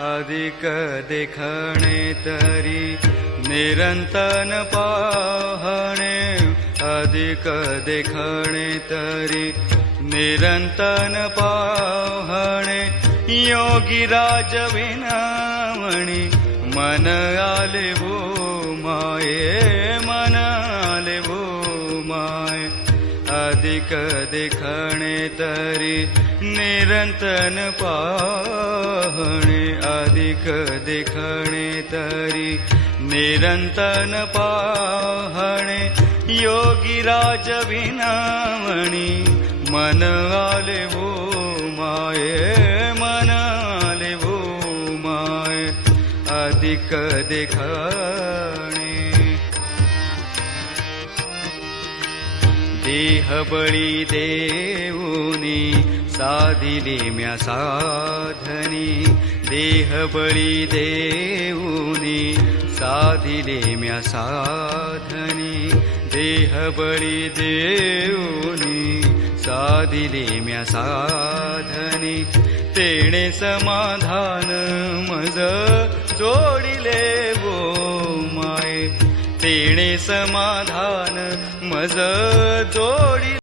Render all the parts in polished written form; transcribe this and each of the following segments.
अधिक देखणे तरी निरंतन पाहणे, अधिक देखणे तरी निरंतन पाहणे, योगी राज विनामणी मन आले वो माये, मन आले वो माये. अधिक देखणे तरी निरंतन पाहणे, अधिक देखणे तरी निरंतन पाहणे, योगी राज विनामणी मन आले वो माये, मन आले वो माये. अधिक देखणे देह बळी देऊनी साधिले म्या साधनी, देह बळी देऊनी साधिले म्या साधनी, देह बळी देऊनी साधिले म्या साधनी, तेणे समाधान मज जोडिले वो माये, तेणे समाधान मज जोडिले.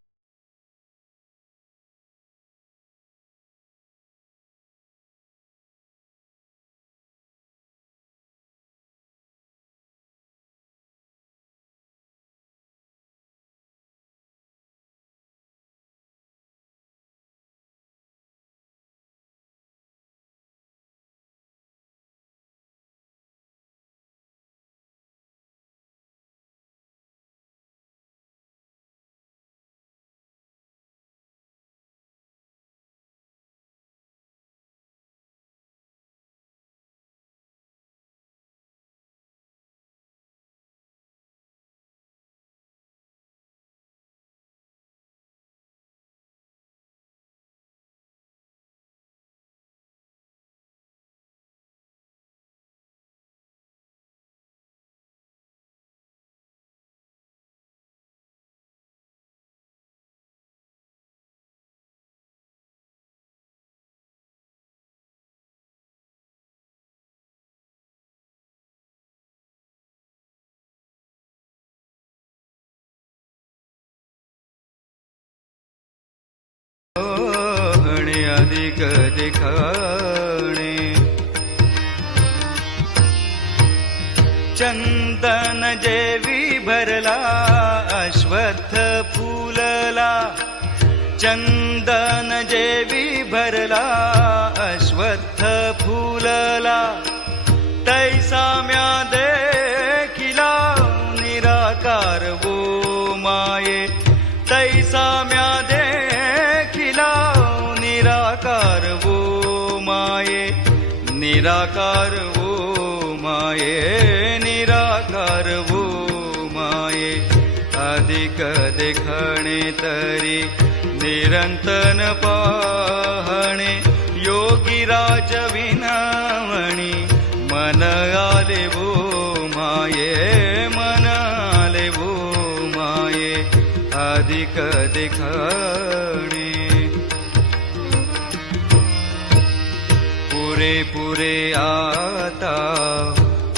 अधिक देखणे चंदन जेवी भरला अश्वत्थ फुलला, चंदन जेवी भरला अश्वत्थ फुलला, तैसा म्या देखिला निराकार वो माये, तैसा म्या देखिला निराकार वो माये, निराकार वो माये, निराकार वो माये. अधिक देखणे तरी निरंतन पाहणे, योगी राज विनामणी मन आले वो माये, मन आले वो माये. अधिक देखणे पुरे पुरे आता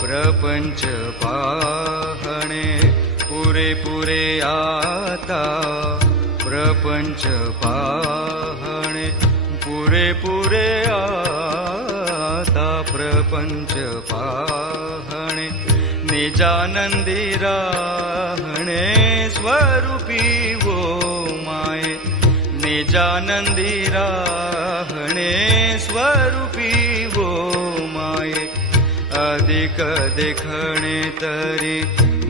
प्रपंच पाहणे, पुरे पुरे आता प्रपंच पाहणे, पुरे पुरे आता प्रपंच पाहणे, निजानंदी राहणे स्वरूपी वो माये, निजानंदी राहणे स्वरूपी वो माये. अधिक देखणे तरी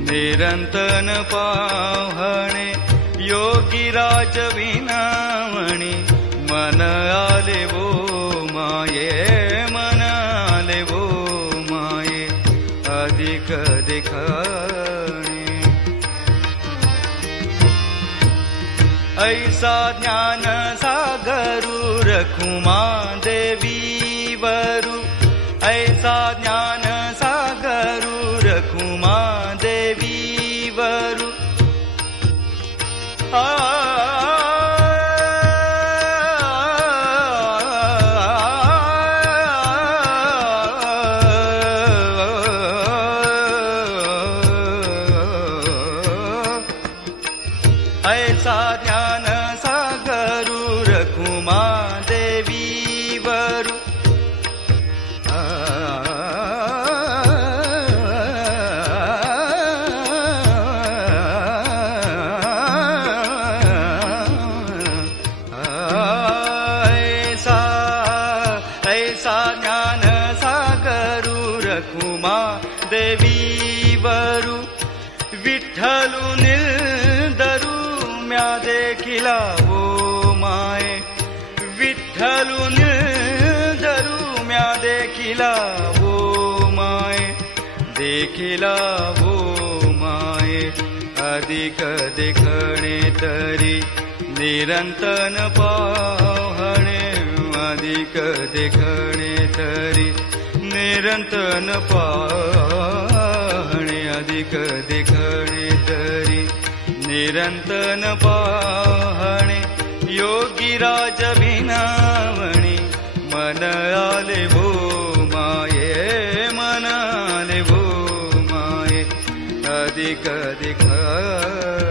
निरंतन पाहणे, योगी राज विनामणी मन आले वो माये, मन आले वो माये. अधिक देखणे ऐसा ज्ञान सागरू रखुमा देवी वरु, ऐसा ज्ञान सागरू रखुमा रखुमा देवीवरु विठ्ठलु निल्दरु म्या देखिला वो माये विठ्ठलु निल्दरु म्या देखिला वो माये देखिला वो माये अधिक देखणे तरी निरंतन पाहणे अधिक देखणे तरी निरंतन पाहणे अधिक देखणे तरी निरंतन पाहणे योगी राज भिनावणी मन आले भो माये मन आले भो माये अधिक देखणे